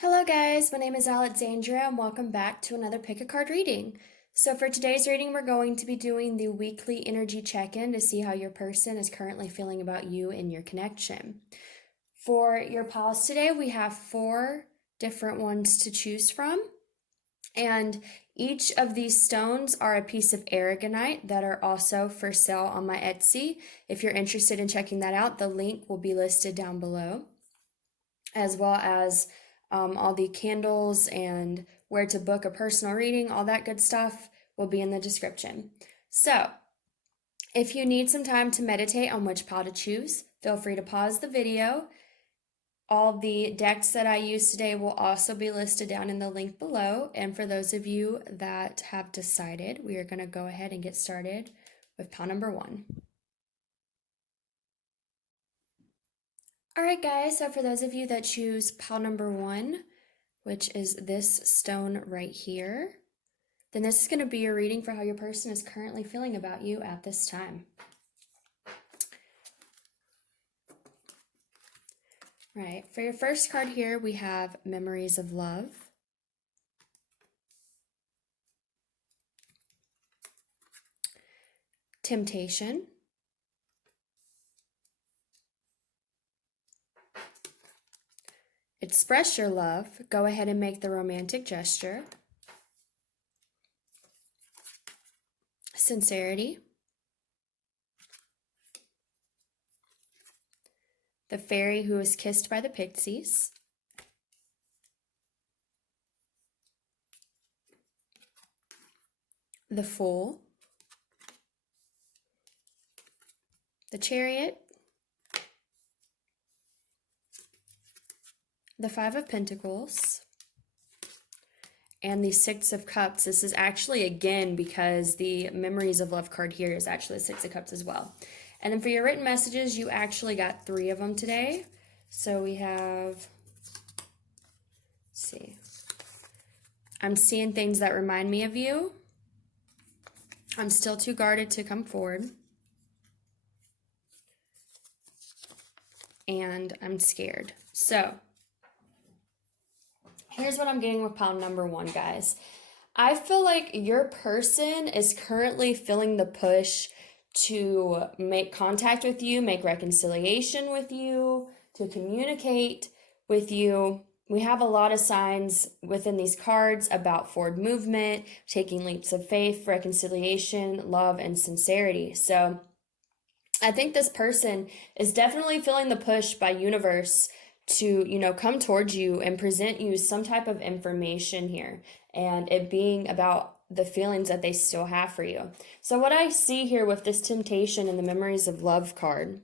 Hello guys, my name is Alexandra and welcome back to another pick a card reading. So for today's reading, we're going to be doing the weekly energy check-in to see how your person is currently feeling about you and your connection. For your piles today, we have 4 different ones to choose from. And each of these stones are a piece of aragonite that are also for sale on my Etsy. If you're interested in checking that out, the link will be listed down below, as well as all the candles and where to book a personal reading, all that good stuff will be in the description. So, if you need some time to meditate on which pile to choose, feel free to pause the video. All the decks that I used today will also be listed down in the link below. And for those of you that have decided, we are going to go ahead and get started with pile number 1. All right, guys, so for those of you that choose pile number 1, which is this stone right here, then this is going to be your reading for how your person is currently feeling about you at this time. All right, for your first card here, we have Memories of Love. Temptation. Express your love. Go ahead and make the romantic gesture. Sincerity. The fairy who was kissed by the pixies. The Fool. The Chariot. The 5 of Pentacles, and the 6 of Cups. This is actually, again, because the Memories of Love card here is actually the 6 of Cups as well. And then for your written messages, you actually got 3 of them today. So we have, let's see, I'm seeing things that remind me of you. I'm still too guarded to come forward. And I'm scared. So here's what I'm getting with pile number 1, guys. I feel like your person is currently feeling the push to make contact with you, make reconciliation with you, to communicate with you. We have a lot of signs within these cards about forward movement, taking leaps of faith, reconciliation, love, and sincerity. So I think this person is definitely feeling the push by universe to, come towards you and present you some type of information here, and it being about the feelings that they still have for you. So what I see here with this temptation and the Memories of Love card,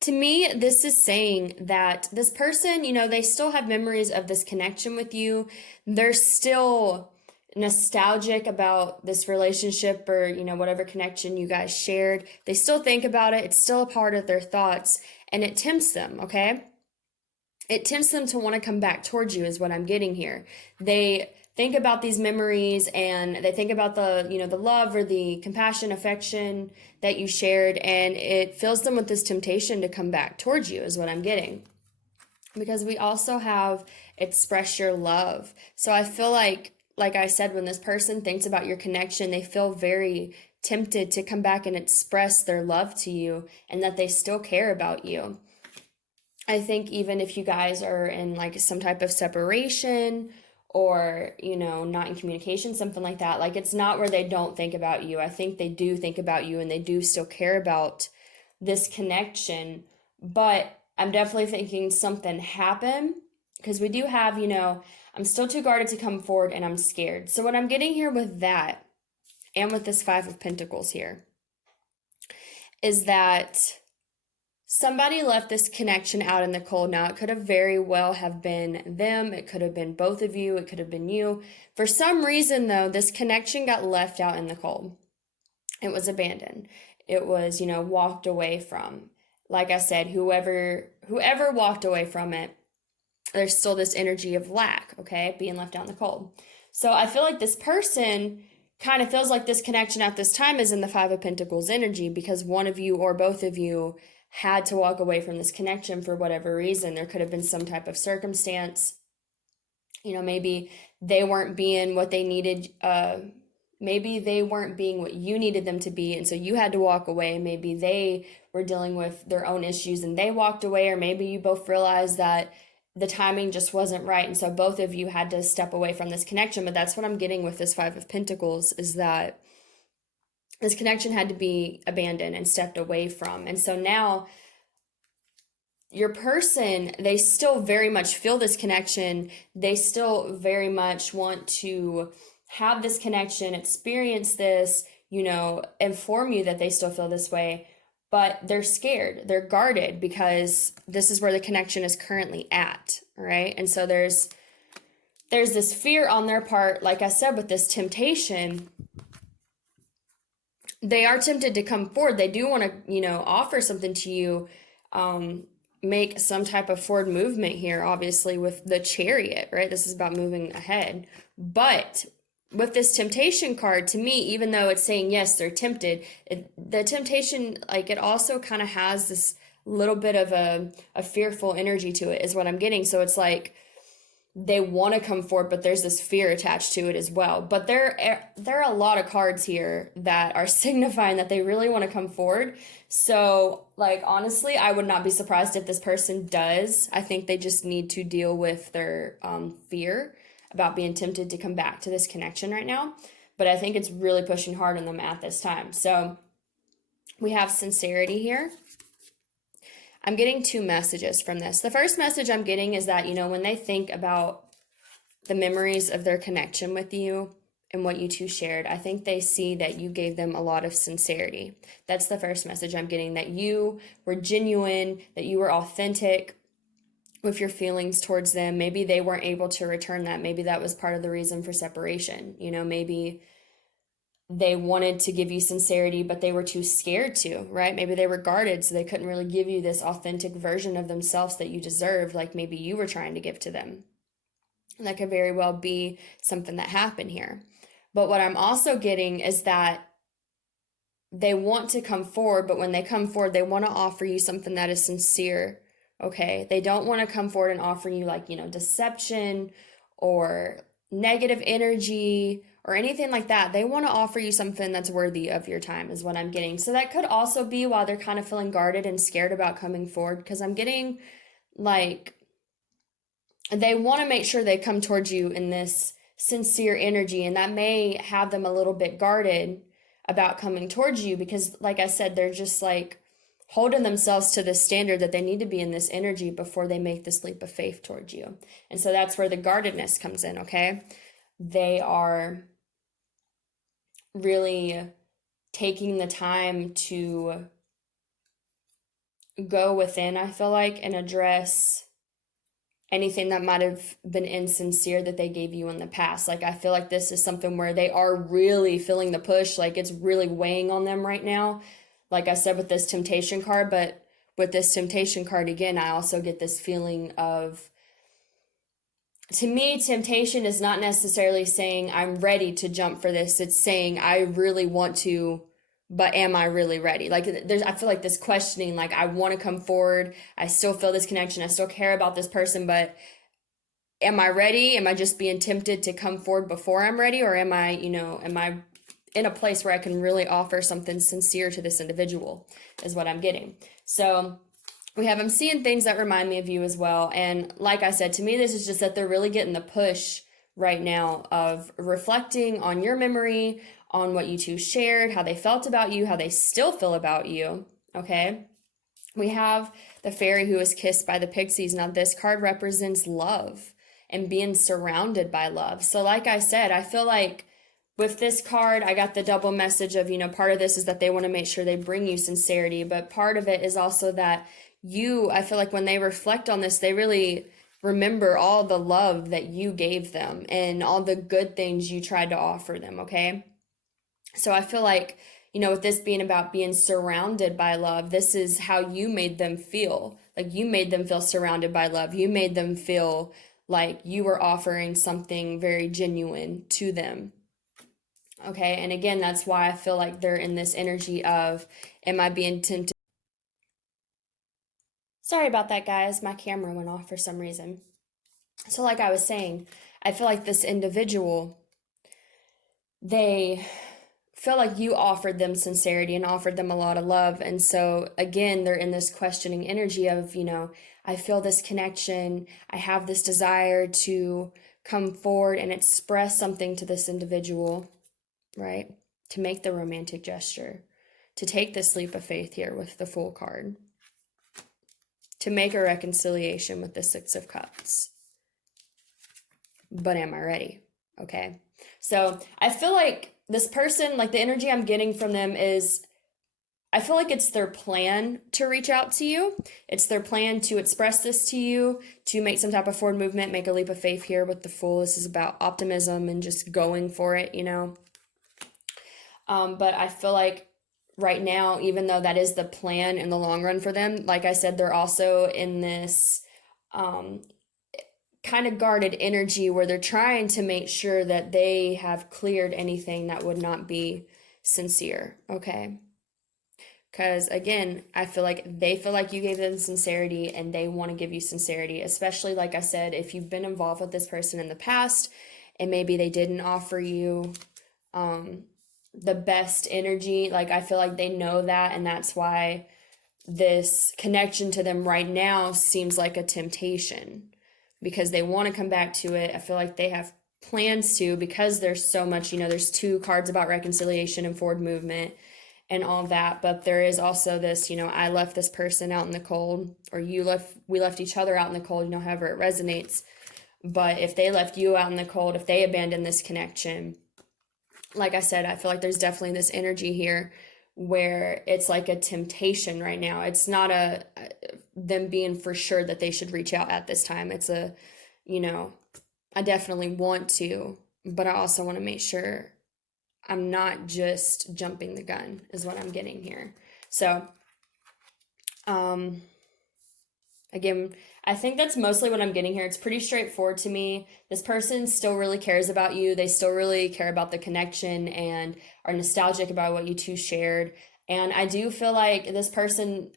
to me, this is saying that this person, they still have memories of this connection with you. They're still nostalgic about this relationship or, whatever connection you guys shared. They still think about it. It's still a part of their thoughts, and it tempts them, okay? It tempts them to want to come back towards you is what I'm getting here. They think about these memories and they think about the, the love or the compassion, affection that you shared, and it fills them with this temptation to come back towards you is what I'm getting. Because we also have express your love. So I feel like I said, when this person thinks about your connection, they feel very tempted to come back and express their love to you and that they still care about you. I think even if you guys are in like some type of separation or, not in communication, something like that, like it's not where they don't think about you. I think they do think about you and they do still care about this connection, but I'm definitely thinking something happened because we do have, I'm still too guarded to come forward and I'm scared. So what I'm getting here with that and with this 5 of Pentacles here is that somebody left this connection out in the cold. Now, it could have very well have been them. It could have been both of you. It could have been you. For some reason, though, this connection got left out in the cold. It was abandoned. It was, walked away from. Like I said, whoever walked away from it, there's still this energy of lack, okay, being left out in the cold. So I feel like this person kind of feels like this connection at this time is in the 5 of Pentacles energy because one of you or both of you had to walk away from this connection for whatever reason. There could have been some type of circumstance. Maybe they weren't being what they needed. Maybe they weren't being what you needed them to be, and so you had to walk away. Maybe they were dealing with their own issues and they walked away, or maybe you both realized that the timing just wasn't right, and so both of you had to step away from this connection. But that's what I'm getting with this Five of Pentacles, is that this connection had to be abandoned and stepped away from. And so now your person, they still very much feel this connection. They still very much want to have this connection, experience this, inform you that they still feel this way, but they're scared. They're guarded because this is where the connection is currently at, all right? And so there's this fear on their part, like I said, with this temptation. They are tempted to come forward. They do want to, offer something to you, make some type of forward movement here, obviously, with the Chariot, right? This is about moving ahead. But with this temptation card, to me, even though it's saying, yes, they're tempted, the temptation, it also kind of has this little bit of a fearful energy to it, is what I'm getting. So it's like they want to come forward, but there's this fear attached to it as well. But there are a lot of cards here that are signifying that they really want to come forward. So, honestly, I would not be surprised if this person does. I think they just need to deal with their fear about being tempted to come back to this connection right now. But I think it's really pushing hard on them at this time. So we have sincerity here. I'm getting two messages from this. The first message I'm getting is that, when they think about the memories of their connection with you and what you two shared, I think they see that you gave them a lot of sincerity. That's the first message I'm getting, that you were genuine, that you were authentic with your feelings towards them. Maybe they weren't able to return that. Maybe that was part of the reason for separation. Maybe they wanted to give you sincerity, but they were too scared to, right? Maybe they were guarded, so they couldn't really give you this authentic version of themselves that you deserved, like maybe you were trying to give to them. That could very well be something that happened here. But what I'm also getting is that they want to come forward, but when they come forward, they want to offer you something that is sincere, okay? They don't want to come forward and offer you deception or negative energy or anything like that. They want to offer you something that's worthy of your time, is what I'm getting. So that could also be why they're kind of feeling guarded and scared about coming forward, because I'm getting they want to make sure they come towards you in this sincere energy, and that may have them a little bit guarded about coming towards you because, like I said, they're just holding themselves to the standard that they need to be in this energy before they make this leap of faith towards you. And so that's where the guardedness comes in, okay? They are really taking the time to go within, I feel like, and address anything that might have been insincere that they gave you in the past. I feel like this is something where they are really feeling the push, it's really weighing on them right now. Like I said, with this temptation card, but with this temptation card, again, I also get this feeling of, to me, temptation is not necessarily saying I'm ready to jump for this. It's saying I really want to, but am I really ready? I feel like this questioning, I want to come forward. I still feel this connection. I still care about this person, but am I ready? Am I just being tempted to come forward before I'm ready? Or am I in a place where I can really offer something sincere to this individual, is what I'm getting. So I'm seeing things that remind me of you as well. And like I said, to me, this is just that they're really getting the push right now of reflecting on your memory, on what you two shared, how they felt about you, how they still feel about you, okay? We have the fairy who was kissed by the pixies. Now, this card represents love and being surrounded by love. So like I said, I feel like with this card, I got the double message of, part of this is that they want to make sure they bring you sincerity, but part of it is also that I feel like when they reflect on this, they really remember all the love that you gave them and all the good things you tried to offer them, okay? So I feel like, with this being about being surrounded by love, this is how you made them feel. You made them feel surrounded by love. You made them feel like you were offering something very genuine to them. Okay, and again, that's why I feel like they're in this energy of, am I being tempted Sorry about that, guys. My camera went off for some reason. So, like I was saying, I feel like this individual, they feel like you offered them sincerity and offered them a lot of love. And so, again, they're in this questioning energy of, I feel this connection. I have this desire to come forward and express something to this individual, right? To make the romantic gesture, to take this leap of faith here with the Fool card, to make a reconciliation with the Six of Cups. But am I ready? Okay. So I feel like this person, like the energy I'm getting from them is, I feel like it's their plan to reach out to you. It's their plan to express this to you, to make some type of forward movement, make a leap of faith here with the Fool. This is about optimism and just going for it, But I feel like right now, even though that is the plan in the long run for them, like I said, they're also in this kind of guarded energy where they're trying to make sure that they have cleared anything that would not be sincere, okay? Because again, I feel like they feel like you gave them sincerity and they want to give you sincerity, especially like I said, if you've been involved with this person in the past and maybe they didn't offer you the best energy. Like I feel like they know that, and that's why this connection to them right now seems like a temptation because they want to come back to it. I feel like they have plans to, because there's so much, there's two cards about reconciliation and forward movement and all that, but there is also this, I left this person out in the cold, or we left each other out in the cold, however it resonates. But if they left you out in the cold, if they abandoned this connection, like I said, I feel like there's definitely this energy here where it's like a temptation right now. It's not them being for sure that they should reach out at this time. It's I definitely want to, but I also want to make sure I'm not just jumping the gun is what I'm getting here. So, again, I think that's mostly what I'm getting here. It's pretty straightforward to me. This person still really cares about you. They still really care about the connection and are nostalgic about what you two shared. And I do feel like this person,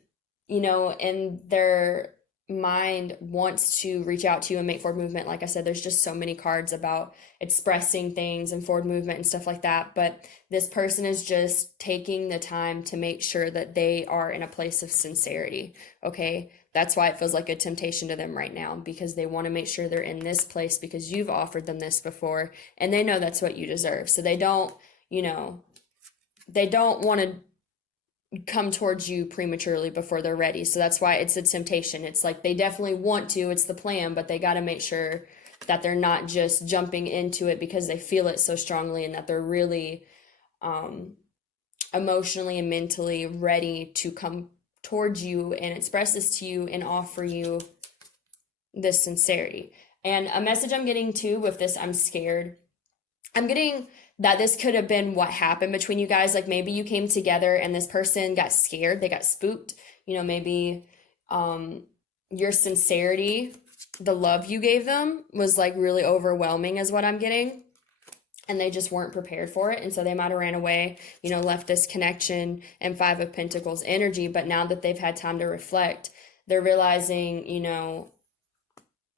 in their mind wants to reach out to you and make forward movement. Like I said, there's just so many cards about expressing things and forward movement and stuff like that. But this person is just taking the time to make sure that they are in a place of sincerity. Okay. That's why it feels like a temptation to them right now, because they want to make sure they're in this place because you've offered them this before and they know that's what you deserve. So they don't want to come towards you prematurely before they're ready. So that's why it's a temptation. It's like they definitely want to, it's the plan, but they got to make sure that they're not just jumping into it because they feel it so strongly, and that they're really emotionally and mentally ready to come towards you and express this to you and offer you this sincerity. And a message I'm getting too with this, I'm scared. I'm getting that this could have been what happened between you guys. Like maybe you came together and this person got scared, they got spooked. Maybe your sincerity, the love you gave them was like really overwhelming is what I'm getting. And they just weren't prepared for it. And so they might have ran away, left this connection and Five of Pentacles energy. But now that they've had time to reflect, they're realizing,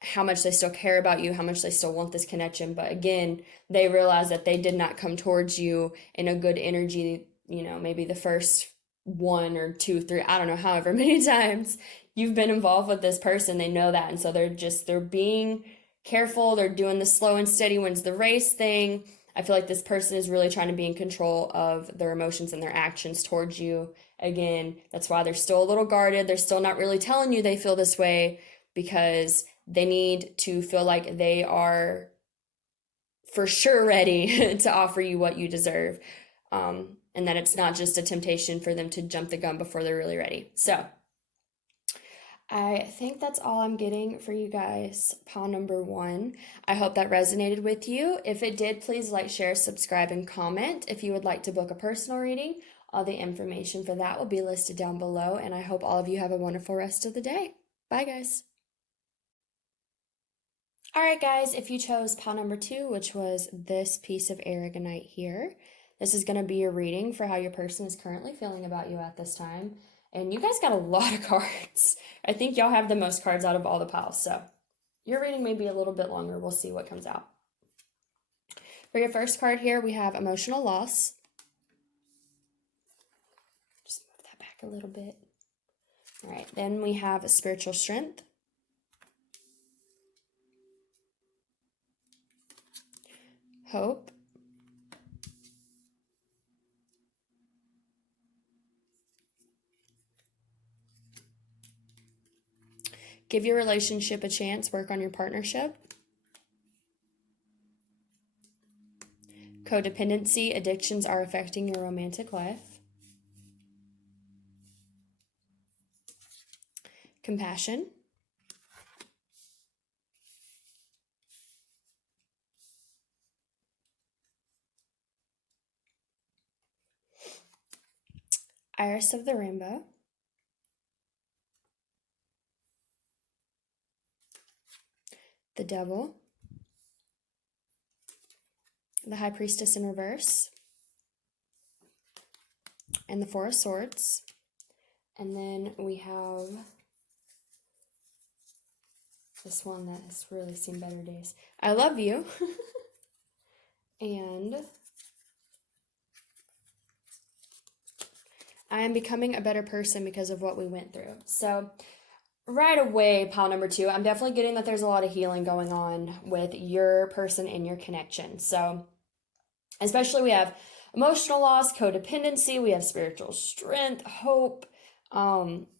how much they still care about you, how much they still want this connection. But again, they realize that they did not come towards you in a good energy, maybe the first 1 or 2, 3, I don't know, however many times you've been involved with this person. They know that. And so they're being careful. They're doing the slow and steady wins the race thing. I feel like this person is really trying to be in control of their emotions and their actions towards you. Again, that's why they're still a little guarded. They're still not really telling you they feel this way, because they need to feel like they are for sure ready to offer you what you deserve. And that it's not just a temptation for them to jump the gun before they're really ready. So I think that's all I'm getting for you guys, pile number 1. I hope that resonated with you. If it did, please like, share, subscribe, and comment. If you would like to book a personal reading, all the information for that will be listed down below. And I hope all of you have a wonderful rest of the day. Bye, guys. All right, guys, if you chose pile number 2, which was this piece of aragonite here, this is going to be your reading for how your person is currently feeling about you at this time. And you guys got a lot of cards. I think y'all have the most cards out of all the piles. So your reading may be a little bit longer. We'll see what comes out. For your first card here, we have emotional loss. Just move that back a little bit. All right, then we have a spiritual strength. Hope. Give your relationship a chance. Work on your partnership. Codependency. Addictions are affecting your romantic life. Compassion. Iris of the rainbow. The devil. The high priestess in reverse. And the four of swords. And then we have this one that has really seen better days. I love you. And I am becoming a better person because of what we went through. So right away, pile number 2, I'm definitely getting that there's a lot of healing going on with your person and your connection. So especially we have emotional loss, codependency, we have spiritual strength, hope.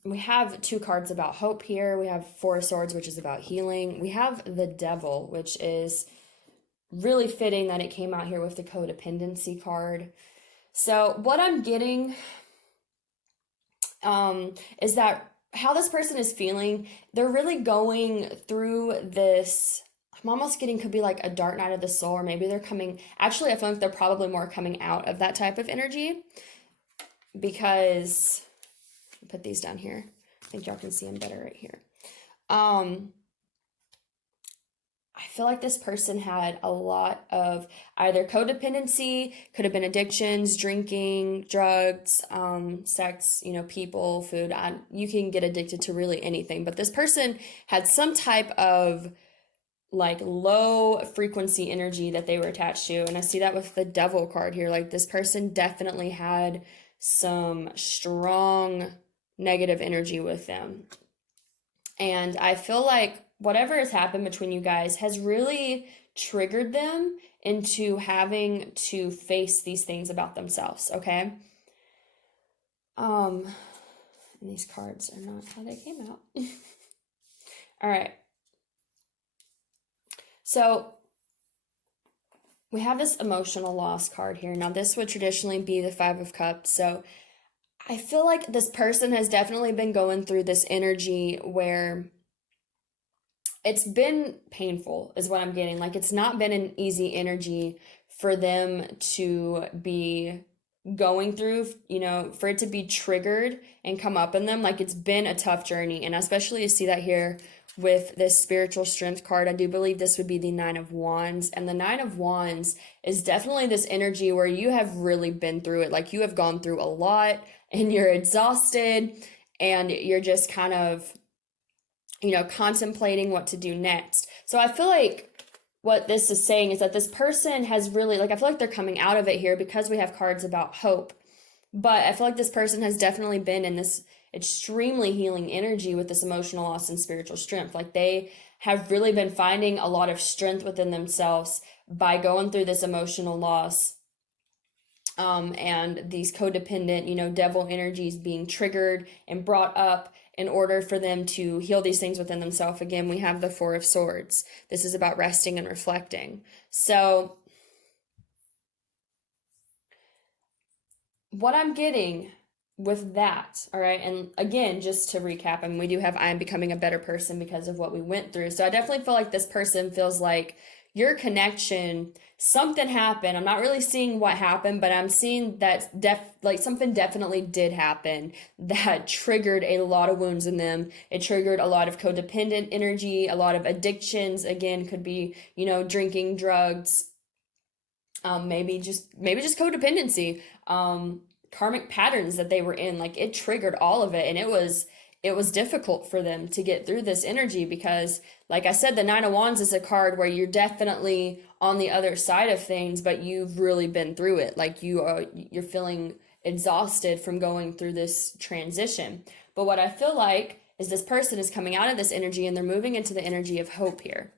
We have 2 cards about hope here. We have Four of Swords, which is about healing. We have the devil, which is really fitting that it came out here with the codependency card. So what I'm getting is that how this person is feeling, they're really going through this, I'm almost getting, could be like a dark night of the soul, or maybe they're coming, actually I feel like they're probably more coming out of that type of energy, because, put these down here, I think y'all can see them better right here. I feel like this person had a lot of either codependency, could have been addictions, drinking, drugs, sex, people, food. You can get addicted to really anything. But this person had some type of like low frequency energy that they were attached to. And I see that with the devil card here. Like this person definitely had some strong negative energy with them. And I feel like whatever has happened between you guys has really triggered them into having to face these things about themselves, okay? And these cards are not how they came out. All right. So we have this emotional loss card here. Now this would traditionally be the Five of Cups. So I feel like this person has definitely been going through this energy where it's been painful is what I'm getting. Like it's not been an easy energy for them to be going through, for it to be triggered and come up in them. Like it's been a tough journey. And especially you see that here with this spiritual strength card. I do believe this would be the Nine of Wands. And the Nine of Wands is definitely this energy where you have really been through it. Like you have gone through a lot and you're exhausted and you're just kind of contemplating what to do next. So I feel like what this is saying is that this person has really, I feel like they're coming out of it here because we have cards about hope. But I feel like this person has definitely been in this extremely healing energy with this emotional loss and spiritual strength. Like they have really been finding a lot of strength within themselves by going through this emotional loss. And these codependent, devil energies being triggered and brought up in order for them to heal these things within themselves. Again, we have the Four of Swords. This is about resting and reflecting. So what I'm getting with that, all right, and again, just to recap, we do have I am becoming a better person because of what we went through. So I definitely feel like this person feels like your connection, something happened. I'm not really seeing what happened, but I'm seeing that something definitely did happen that triggered a lot of wounds in them. It triggered a lot of codependent energy, a lot of addictions. Again, could be, drinking, drugs, maybe just codependency, karmic patterns that they were in. Like it triggered all of it, and it was difficult for them to get through this energy because, like I said, the Nine of Wands is a card where you're definitely on the other side of things, but you've really been through it. Like you're feeling exhausted from going through this transition. But what I feel like is this person is coming out of this energy and they're moving into the energy of hope here.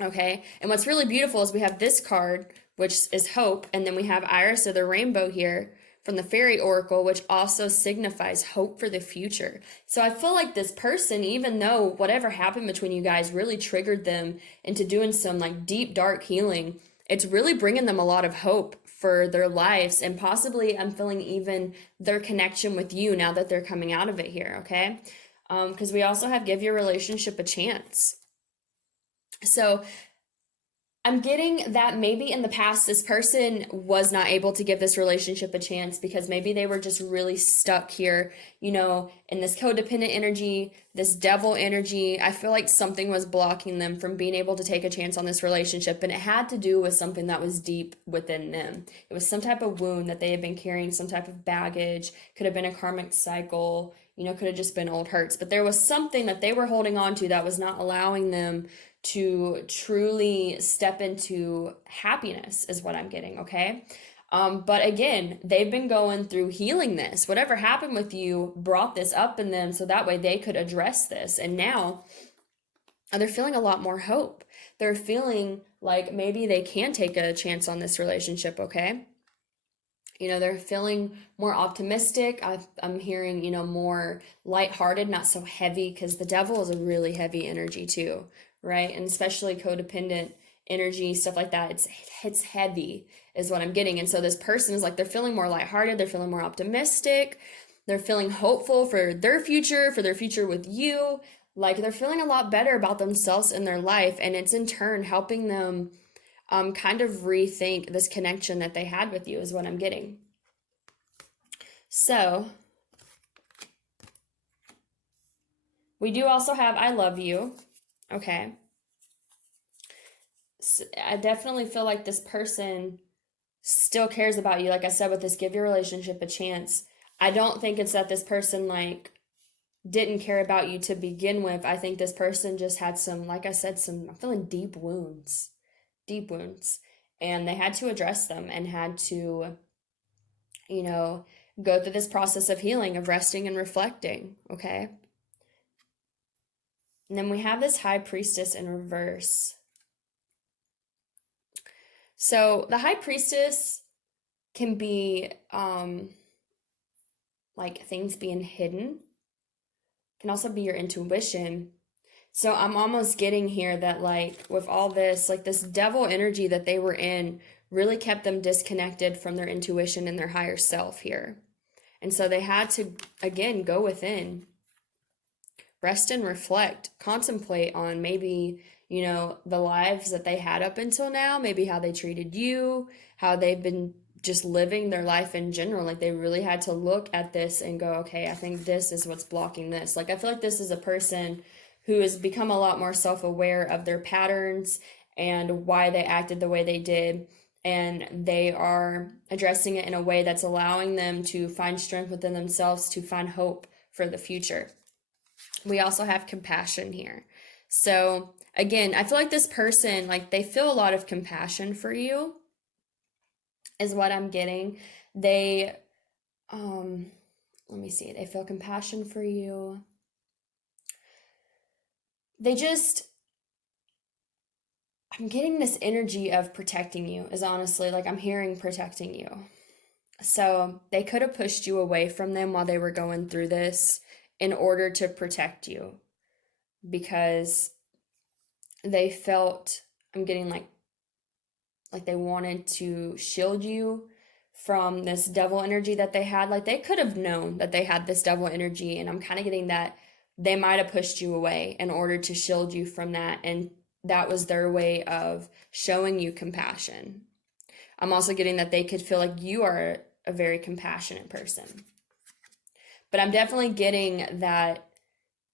Okay. And what's really beautiful is we have this card, which is hope, and then we have Iris of the Rainbow here from the Fairy Oracle, which also signifies hope for the future. So I feel like this person, even though whatever happened between you guys really triggered them into doing some like deep, dark healing, it's really bringing them a lot of hope for their lives, and possibly I'm feeling even their connection with you now that they're coming out of it here, okay? Because we also have give your relationship a chance. So I'm getting that maybe in the past this person was not able to give this relationship a chance because maybe they were just really stuck here, you know, in this codependent energy, this devil energy. I feel like something was blocking them from being able to take a chance on this relationship, and it had to do with something that was deep within them. It was some type of wound that they had been carrying, some type of baggage, could have been a karmic cycle, you know, could have just been old hurts, but there was something that they were holding on to that was not allowing them to truly step into happiness is what I'm getting, okay? But again, they've been going through healing this. Whatever happened with you brought this up in them so that way they could address this. And now they're feeling a lot more hope. They're feeling like maybe they can take a chance on this relationship, okay? You know, they're feeling more optimistic. I'm hearing, you know, more lighthearted, not so heavy, because the devil is a really heavy energy too, right? And especially codependent energy, stuff like that. It's heavy is what I'm getting. And so this person is like, they're feeling more lighthearted. They're feeling more optimistic. They're feeling hopeful for their future with you. Like they're feeling a lot better about themselves in their life. And it's in turn helping them kind of rethink this connection that they had with you is what I'm getting. So we do also have I love you. Okay. So I definitely feel like this person still cares about you. Like I said, with this give your relationship a chance. I don't think it's that this person like didn't care about you to begin with. I think this person just had some, like I said, I'm feeling deep wounds. And they had to address them and had to, you know, go through this process of healing, of resting and reflecting, okay? And then we have this High Priestess in reverse. So the High Priestess can be like things being hidden, can also be your intuition. So I'm almost getting here that like with all this, like this devil energy that they were in really kept them disconnected from their intuition and their higher self here. And so they had to, again, go within, rest and reflect, contemplate on maybe, you know, the lives that they had up until now, maybe how they treated you, how they've been just living their life in general. Like they really had to look at this and go, okay, I think this is what's blocking this. Like I feel like this is a person who has become a lot more self-aware of their patterns and why they acted the way they did. And they are addressing it in a way that's allowing them to find strength within themselves, to find hope for the future. We also have compassion here. So again, I feel like this person, like they feel a lot of compassion for you is what I'm getting. They, let me see, they feel compassion for you. They just, I'm getting this energy of protecting you is honestly, like I'm hearing protecting you. So they could have pushed you away from them while they were going through this in order to protect you because they felt, I'm getting like they wanted to shield you from this devil energy that they had. Like they could have known that they had this devil energy, and I'm kind of getting that they might have pushed you away in order to shield you from that, and that was their way of showing you compassion. I'm also getting that they could feel like you are a very compassionate person. But I'm definitely getting that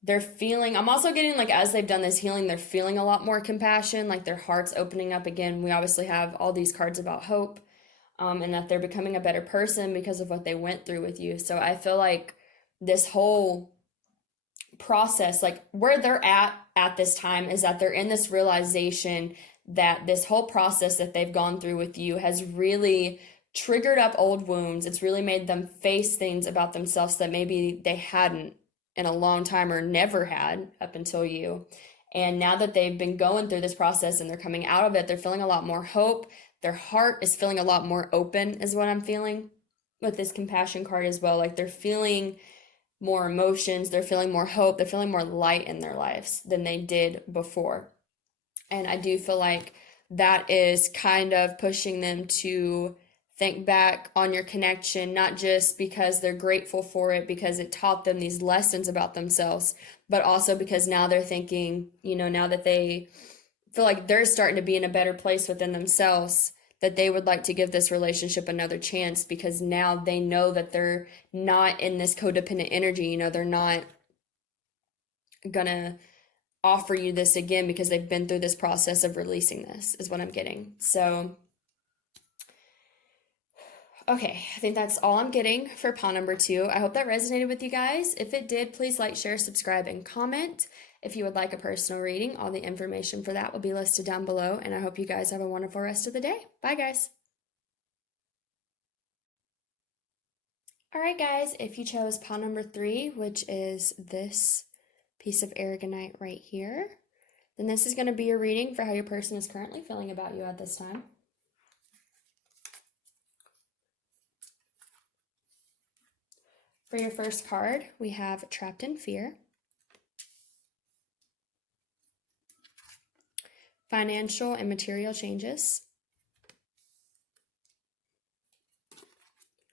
they're feeling, I'm also getting like as they've done this healing, they're feeling a lot more compassion, like their heart's opening up again. We obviously have all these cards about hope. and that they're becoming a better person because of what they went through with you. So I feel like this whole process, like where they're at this time, is that they're in this realization that this whole process that they've gone through with you has really triggered up old wounds. It's really made them face things about themselves that maybe they hadn't in a long time or never had up until you. And now that they've been going through this process and they're coming out of it, they're feeling a lot more hope. Their heart is feeling a lot more open, is what I'm feeling with this compassion card as well. Like they're feeling more emotions, they're feeling more hope, they're feeling more light in their lives than they did before. And I do feel like that is kind of pushing them to think back on your connection, not just because they're grateful for it, because it taught them these lessons about themselves, but also because now they're thinking, now that they feel like they're starting to be in a better place within themselves, that they would like to give this relationship another chance, because now they know that they're not in this codependent energy. They're not gonna offer you this again because they've been through this process of releasing this, is what I'm getting. So okay, I think that's all I'm getting for pile number 2. I hope that resonated with you guys. If it did, please like, share, subscribe, and comment. If you would like a personal reading, all the information for that will be listed down below. And I hope you guys have a wonderful rest of the day. Bye, guys. All right, guys, if you chose pile number 3, which is this piece of aragonite right here, then this is going to be a reading for how your person is currently feeling about you at this time. For your first card, we have Trapped in Fear, Financial and Material Changes,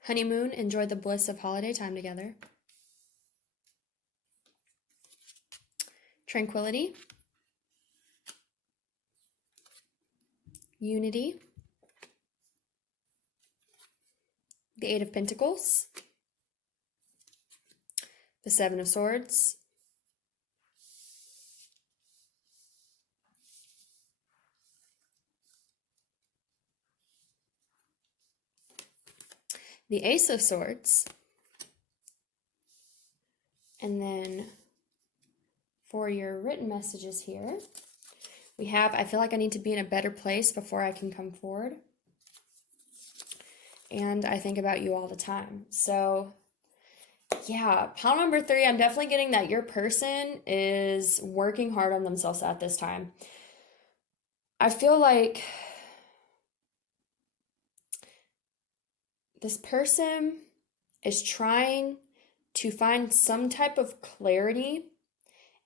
Honeymoon, Enjoy the Bliss of Holiday Time Together, Tranquility, Unity, the Eight of Pentacles, the Seven of Swords, the Ace of Swords, and then for your written messages here, we have, I feel like I need to be in a better place before I can come forward. And I think about you all the time. So yeah, pile number 3, I'm definitely getting that your person is working hard on themselves at this time. I feel like this person is trying to find some type of clarity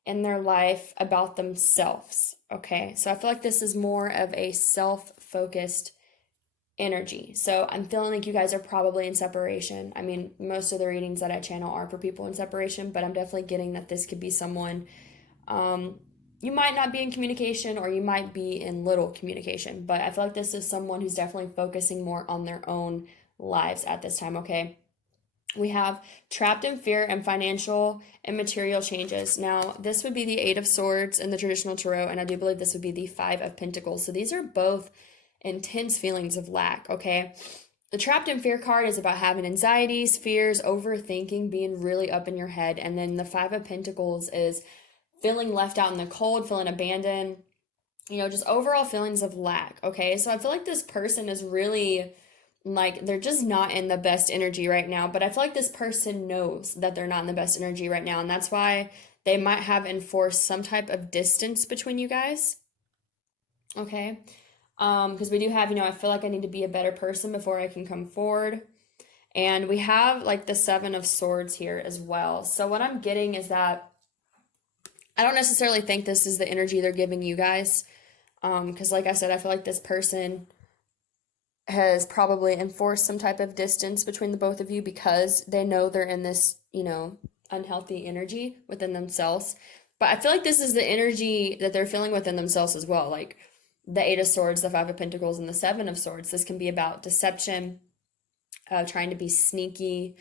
in their life about themselves, okay? So I feel like this is more of a self-focused energy. So I'm feeling like you guys are probably in separation. I mean, most of the readings that I channel are for people in separation, but I'm definitely getting that this could be someone, you might not be in communication, or you might be in little communication, but I feel like this is someone who's definitely focusing more on their own lives at this time, okay? We have Trapped in Fear and Financial and Material Changes. Now, this would be the Eight of Swords in the traditional tarot, and I do believe this would be the Five of Pentacles. So these are both intense feelings of lack, okay? The Trapped in Fear card is about having anxieties, fears, overthinking, being really up in your head. And then the Five of Pentacles is feeling left out in the cold, feeling abandoned, just overall feelings of lack, okay? So I feel like this person is really, like, they're just not in the best energy right now, but I feel like this person knows that they're not in the best energy right now, and that's why they might have enforced some type of distance between you guys, okay? Because we do have, I feel like I need to be a better person before I can come forward, and we have, like, the Seven of Swords here as well. So what I'm getting is that I don't necessarily think this is the energy they're giving you guys, because like I said, I feel like this person has probably enforced some type of distance between the both of you because they know they're in this, unhealthy energy within themselves. But I feel like this is the energy that they're feeling within themselves as well. Like the Eight of Swords, the Five of Pentacles, and the Seven of Swords. This can be about deception, trying to be sneaky,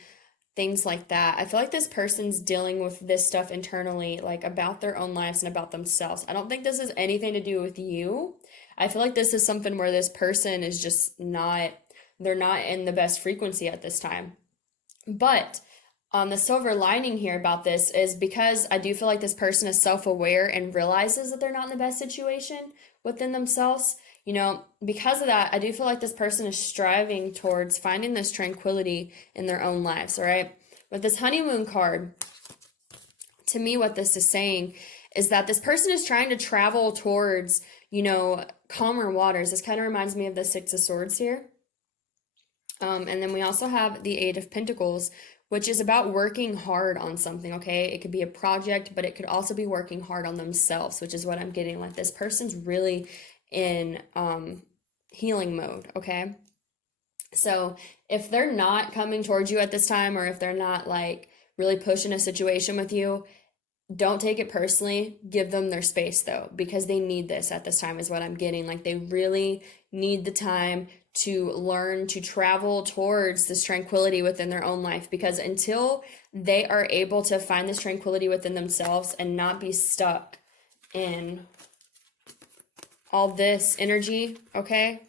things like that. I feel like this person's dealing with this stuff internally, like about their own lives and about themselves. I don't think this has anything to do with you. I feel like this is something where this person is just not they're not in the best frequency at this time. But the silver lining here about this is because I do feel like this person is self-aware and realizes that they're not in the best situation within themselves. Because of that, I do feel like this person is striving towards finding this tranquility in their own lives, all right? With this honeymoon card, to me, what this is saying is that this person is trying to travel towards, calmer waters. This kind of reminds me of the Six of Swords here. And then we also have the Eight of Pentacles, which is about working hard on something, okay? It could be a project, but it could also be working hard on themselves, which is what I'm getting. Like, this person's really in healing mode, okay? So if they're not coming towards you at this time, or if they're not like really pushing a situation with you, don't take it personally. Give them their space though, because they need this at this time is what I'm getting. Like, they really need the time to learn to travel towards this tranquility within their own life, because until they are able to find this tranquility within themselves and not be stuck in all this energy, okay?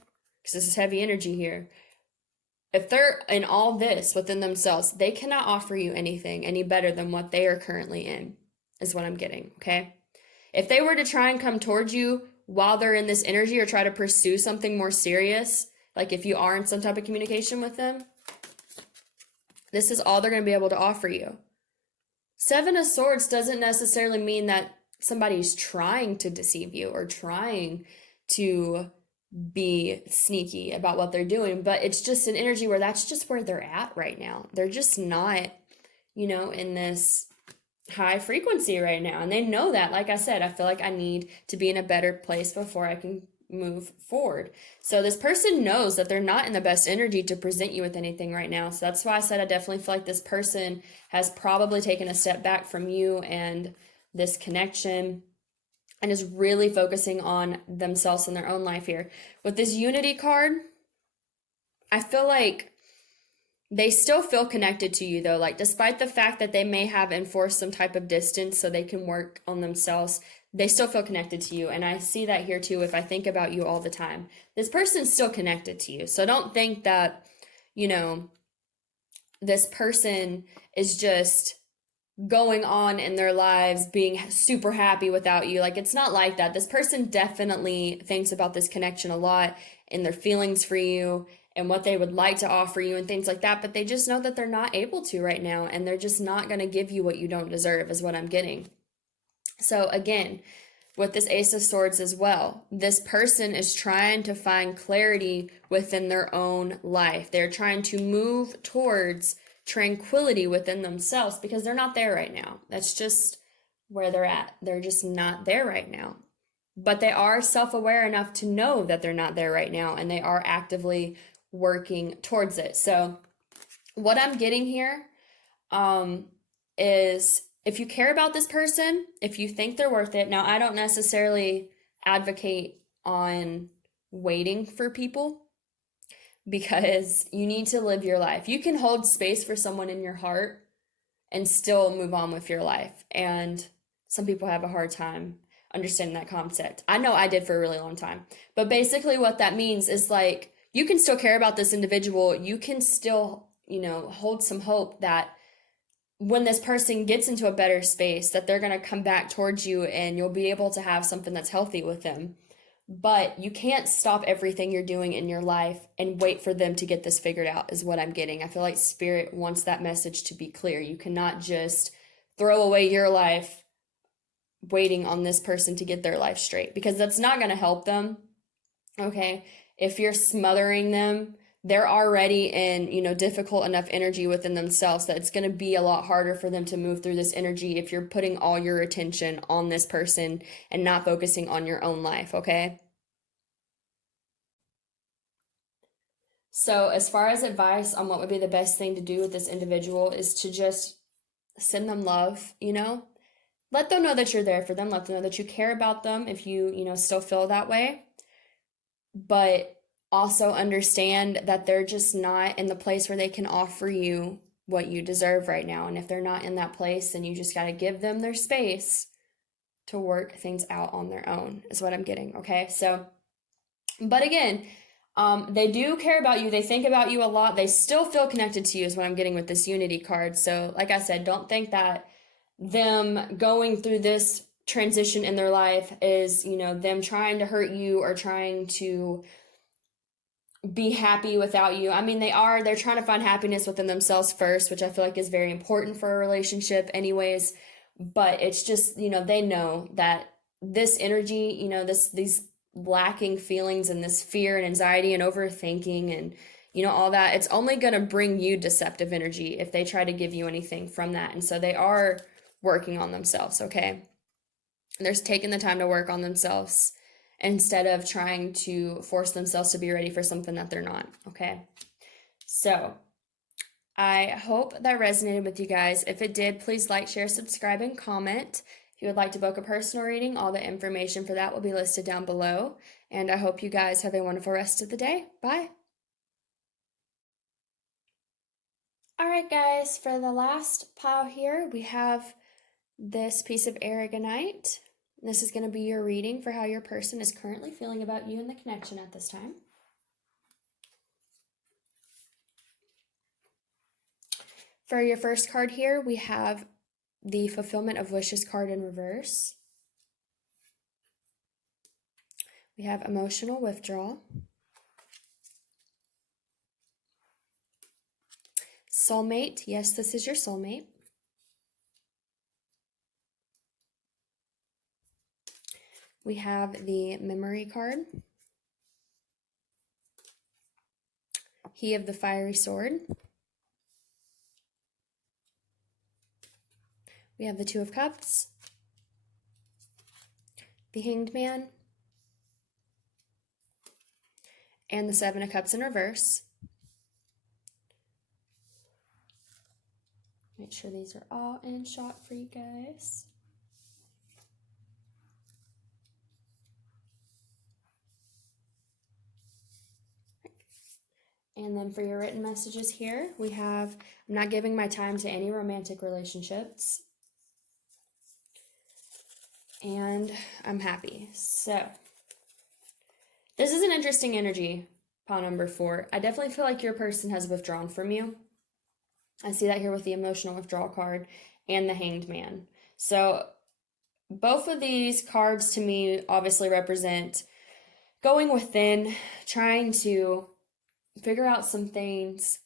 Because this is heavy energy here. If they're in all this within themselves, they cannot offer you anything any better than what they are currently in, is what I'm getting, okay? If they were to try and come towards you while they're in this energy, or try to pursue something more serious, like if you are in some type of communication with them, this is all they're going to be able to offer you. Seven of Swords doesn't necessarily mean that somebody's trying to deceive you or trying to be sneaky about what they're doing, but it's just an energy where that's just where they're at right now. They're just not, in this high frequency right now. And they know that. Like I said, I feel like I need to be in a better place before I can move forward. So this person knows that they're not in the best energy to present you with anything right now. So that's why I said I definitely feel like this person has probably taken a step back from you and this connection, and is really focusing on themselves and their own life here. With this Unity card, I feel like they still feel connected to you though. Like, despite the fact that they may have enforced some type of distance so they can work on themselves, they still feel connected to you. And I see that here too if I think about you all the time. This person's still connected to you. So don't think that, this person is just going on in their lives being super happy without you. Like, it's not like that. This person definitely thinks about this connection a lot and their feelings for you and what they would like to offer you and things like that, but they just know that they're not able to right now, and they're just not going to give you what you don't deserve, is what I'm getting. So again, with this Ace of Swords as well, this person is trying to find clarity within their own life. They're trying to move towards tranquility within themselves because they're not there right now. That's just where they're at. They're just not there right now. But they are self-aware enough to know that they're not there right now, and they are actively working towards it. So what I'm getting here is, if you care about this person, if you think they're worth it. Now, I don't necessarily advocate on waiting for people, because you need to live your life. You can hold space for someone in your heart and still move on with your life. And some people have a hard time understanding that concept. I know I did for a really long time. But basically what that means is, like, you can still care about this individual. You can still, hold some hope that when this person gets into a better space, that they're going to come back towards you and you'll be able to have something that's healthy with them. But you can't stop everything you're doing in your life and wait for them to get this figured out, is what I'm getting. I feel like Spirit wants that message to be clear. You cannot just throw away your life waiting on this person to get their life straight, because that's not going to help them, okay? If you're smothering them, they're already in, difficult enough energy within themselves that it's going to be a lot harder for them to move through this energy if you're putting all your attention on this person and not focusing on your own life, okay? So as far as advice on what would be the best thing to do with this individual is to just send them love, Let them know that you're there for them. Let them know that you care about them if you, still feel that way. But also understand that they're just not in the place where they can offer you what you deserve right now. And if they're not in that place, then you just got to give them their space to work things out on their own, is what I'm getting, okay? So, but again, They do care about you. They think about you a lot. They still feel connected to you is what I'm getting with this Unity card. So, like I said, don't think that them going through this transition in their life is, them trying to hurt you or trying to be happy without you. I mean, they're trying to find happiness within themselves first, which I feel like is very important for a relationship anyways. But it's just, they know that this energy, these lacking feelings and this fear and anxiety and overthinking and, all that, it's only going to bring you deceptive energy if they try to give you anything from that. And so they are working on themselves, okay? They're taking the time to work on themselves instead of trying to force themselves to be ready for something that they're not, okay? So I hope that resonated with you guys. If it did, please like, share, subscribe, and comment. If you would like to book a personal reading, all the information for that will be listed down below. And I hope you guys have a wonderful rest of the day. Bye. All right, guys, for the last pile here, we have this piece of aragonite. This is going to be your reading for how your person is currently feeling about you and the connection at this time. For your first card here, we have the Fulfillment of Wishes card in reverse. We have Emotional Withdrawal. Soulmate. Yes, this is your soulmate. We have the Memory card. He of the Fiery Sword. We have the Two of Cups. The Hanged Man. And the Seven of Cups in reverse. Make sure these are all in shot for you guys. And then for your written messages here, we have, I'm not giving my time to any romantic relationships. And I'm happy. So, this is an interesting energy, pile number 4. I definitely feel like your person has withdrawn from you. I see that here with the Emotional Withdrawal card and the Hanged Man. So, both of these cards to me obviously represent going within, trying to figure out some things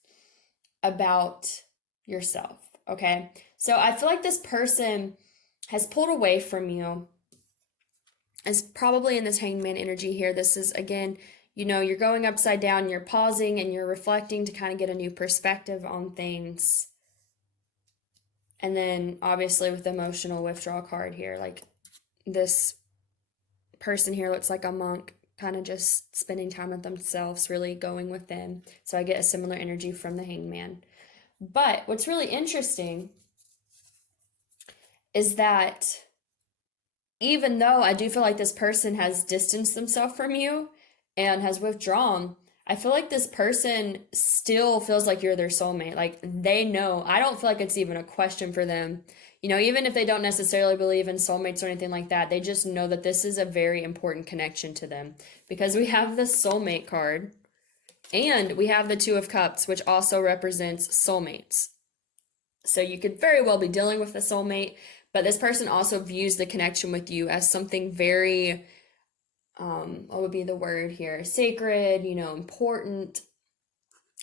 about yourself, okay? So I feel like this person has pulled away from you, as probably in this Hanged Man energy here. This is, again, you're going upside down, you're pausing and you're reflecting to kind of get a new perspective on things. And then obviously with the Emotional Withdrawal card here, like this person here looks like a monk, kind of just spending time with themselves, really going within. So I get a similar energy from the Hanged Man. But what's really interesting is that even though I do feel like this person has distanced themselves from you and has withdrawn, I feel like this person still feels like you're their soulmate. Like they know. I don't feel like it's even a question for them. Even if they don't necessarily believe in soulmates or anything like that, they just know that this is a very important connection to them. Because we have the soulmate card and we have the Two of Cups, which also represents soulmates. So you could very well be dealing with a soulmate, but this person also views the connection with you as something very, what would be the word here? Sacred, important,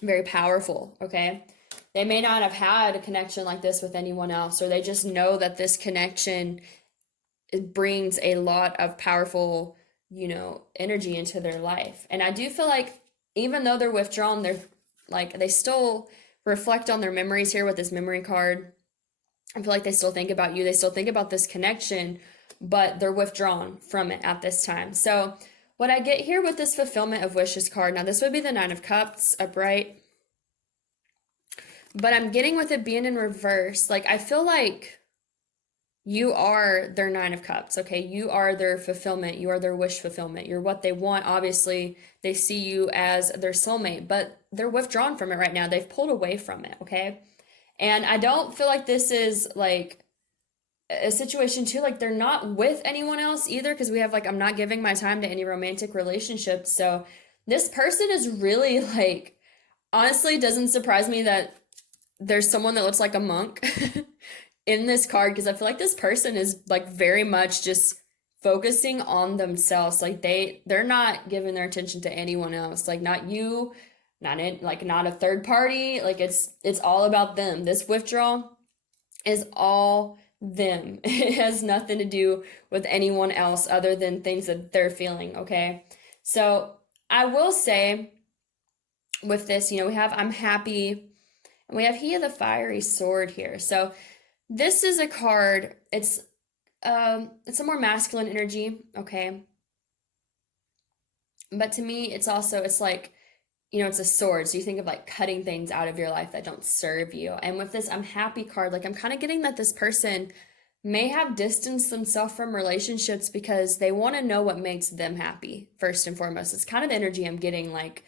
very powerful, okay? They may not have had a connection like this with anyone else, or they just know that this connection, it brings a lot of powerful, energy into their life. And I do feel like even though they're withdrawn, they still reflect on their memories here with this memory card. I feel like they still think about you. They still think about this connection, but they're withdrawn from it at this time. So what I get here with this Fulfillment of Wishes card, now this would be the Nine of Cups upright. But I'm getting with it being in reverse, like I feel like you are their Nine of Cups, okay? You are their fulfillment. You are their wish fulfillment. You're what they want. Obviously, they see you as their soulmate, but they're withdrawn from it right now. They've pulled away from it, okay? And I don't feel like this is like a situation too, like they're not with anyone else either, because we have like, I'm not giving my time to any romantic relationships. So this person is really like, honestly, doesn't surprise me that there's someone that looks like a monk in this card, because I feel like this person is like very much just focusing on themselves. Like they're not giving their attention to anyone else. Like not you, not a third party. Like it's all about them. This withdrawal is all them. It has nothing to do with anyone else other than things that they're feeling, okay? So I will say with this, we have I'm happy, and we have He of the Fiery Sword here. So this is a card, it's a more masculine energy, okay? But to me, it's like, it's a sword. So you think of like cutting things out of your life that don't serve you. And with this I'm happy card, like I'm kind of getting that this person may have distanced themselves from relationships because they want to know what makes them happy first and foremost. It's kind of the energy I'm getting. Like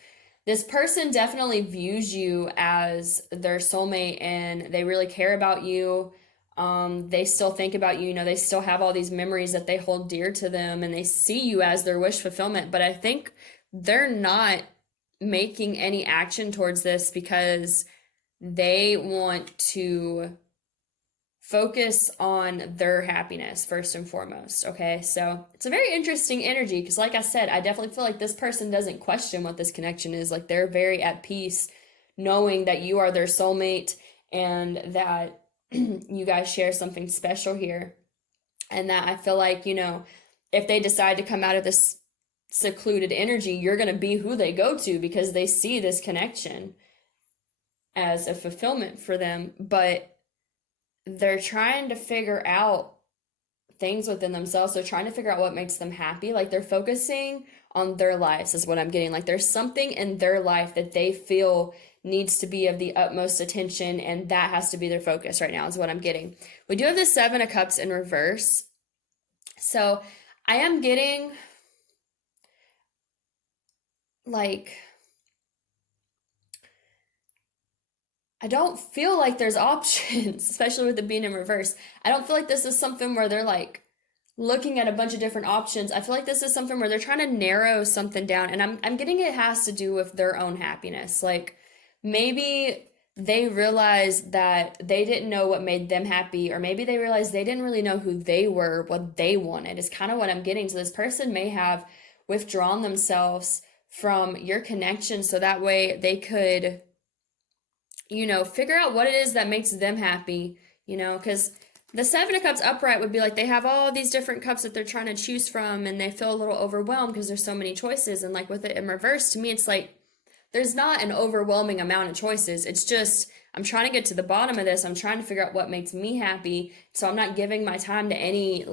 this person definitely views you as their soulmate and they really care about you. They still think about you, they still have all these memories that they hold dear to them, and they see you as their wish fulfillment. But I think they're not making any action towards this because they want to focus on their happiness first and foremost. Okay, so it's a very interesting energy because, like I said, I definitely feel like this person doesn't question what this connection is. Like they're very at peace knowing that you are their soulmate and that you guys share something special here. And that I feel like, if they decide to come out of this secluded energy, you're going to be who they go to because they see this connection as a fulfillment for them. But they're trying to figure out things within themselves. They're trying to figure out what makes them happy. Like they're focusing on their lives is what I'm getting. Like there's something in their life that they feel needs to be of the utmost attention, and that has to be their focus right now is what I'm getting. We do have the Seven of Cups in reverse. So I am getting like, I don't feel like there's options, especially with it being in reverse. I don't feel like this is something where they're like looking at a bunch of different options. I feel like this is something where they're trying to narrow something down, and I'm getting it has to do with their own happiness. Like maybe they realized that they didn't know what made them happy, or maybe they realized they didn't really know who they were, what they wanted. Is kind of what I'm getting. So this person may have withdrawn themselves from your connection so that way they could figure out what it is that makes them happy, because the Seven of Cups upright would be like they have all these different cups that they're trying to choose from and they feel a little overwhelmed because there's so many choices. And like with it in reverse, to me, it's like there's not an overwhelming amount of choices. It's just, I'm trying to get to the bottom of this. I'm trying to figure out what makes me happy. So I'm not giving my time to any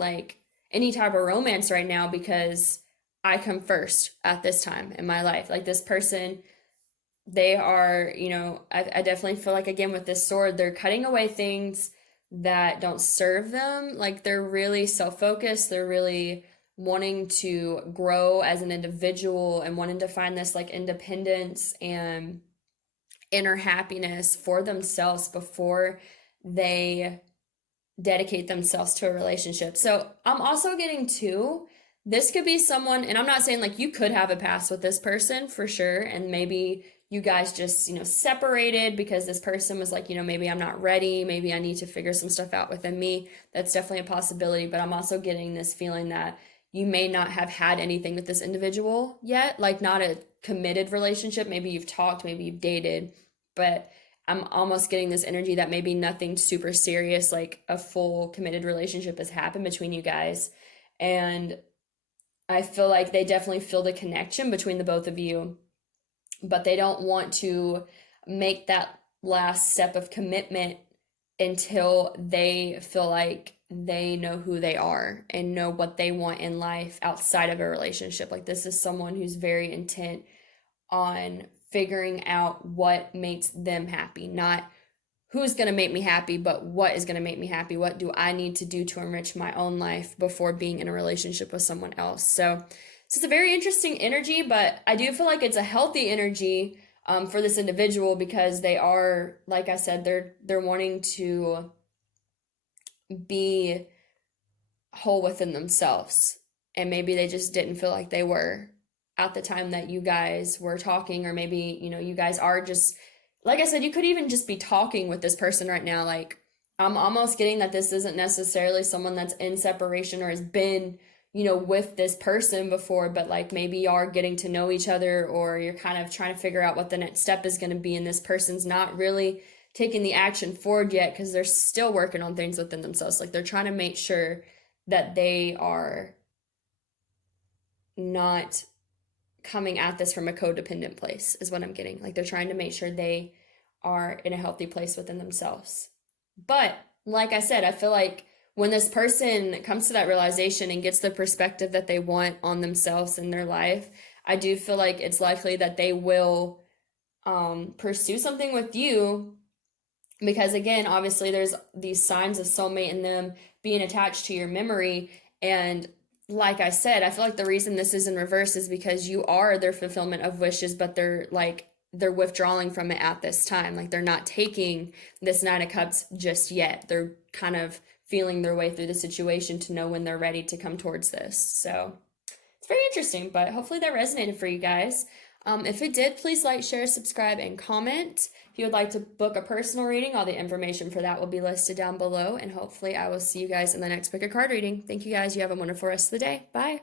type of romance right now because I come first at this time in my life. Like this person, they are, I definitely feel like, again, with this sword, they're cutting away things that don't serve them. Like they're really self-focused. They're really wanting to grow as an individual and wanting to find this like independence and inner happiness for themselves before they dedicate themselves to a relationship. So I'm also getting too, this could be someone, and I'm not saying like you could have a past with this person for sure, and maybe you guys just, separated because this person was like, maybe I'm not ready, maybe I need to figure some stuff out within me. That's definitely a possibility, but I'm also getting this feeling that you may not have had anything with this individual yet, like not a committed relationship. Maybe you've talked, maybe you've dated, but I'm almost getting this energy that maybe nothing super serious, like a full committed relationship has happened between you guys. And I feel like they definitely feel the connection between the both of you, but they don't want to make that last step of commitment until they feel like they know who they are and know what they want in life outside of a relationship. Like this is someone who's very intent on figuring out what makes them happy, not who's going to make me happy, but what is going to make me happy. What do I need to do to enrich my own life before being in a relationship with someone else? So it's a very interesting energy, but I do feel like it's a healthy energy for this individual because they are, like I said, they're wanting to be whole within themselves, and maybe they just didn't feel like they were. at the time that you guys were talking, or maybe, you guys are just, like I said, you could even just be talking with this person right now. Like, I'm almost getting that this isn't necessarily someone that's in separation or has been, with this person before, but like maybe you are getting to know each other, or you're kind of trying to figure out what the next step is going to be, and this person's not really taking the action forward yet because they're still working on things within themselves. Like, they're trying to make sure that they are not coming at this from a codependent place, is what I'm getting. Like, they're trying to make sure they are in a healthy place within themselves. But like I said, I feel like when this person comes to that realization and gets the perspective that they want on themselves and their life, I do feel like it's likely that they will pursue something with you, because again, obviously there's these signs of soulmate in them being attached to your memory. And like I said, I feel like the reason this is in reverse is because you are their fulfillment of wishes, but they're withdrawing from it at this time. Like, they're not taking this Nine of Cups just yet. They're kind of feeling their way through the situation to know when they're ready to come towards this. So it's very interesting, but hopefully that resonated for you guys. If it did, please like, share, subscribe, and comment. If you would like to book a personal reading, all the information for that will be listed down below, and hopefully I will see you guys in the next book of card reading. Thank you guys. You have a wonderful rest of the day. Bye.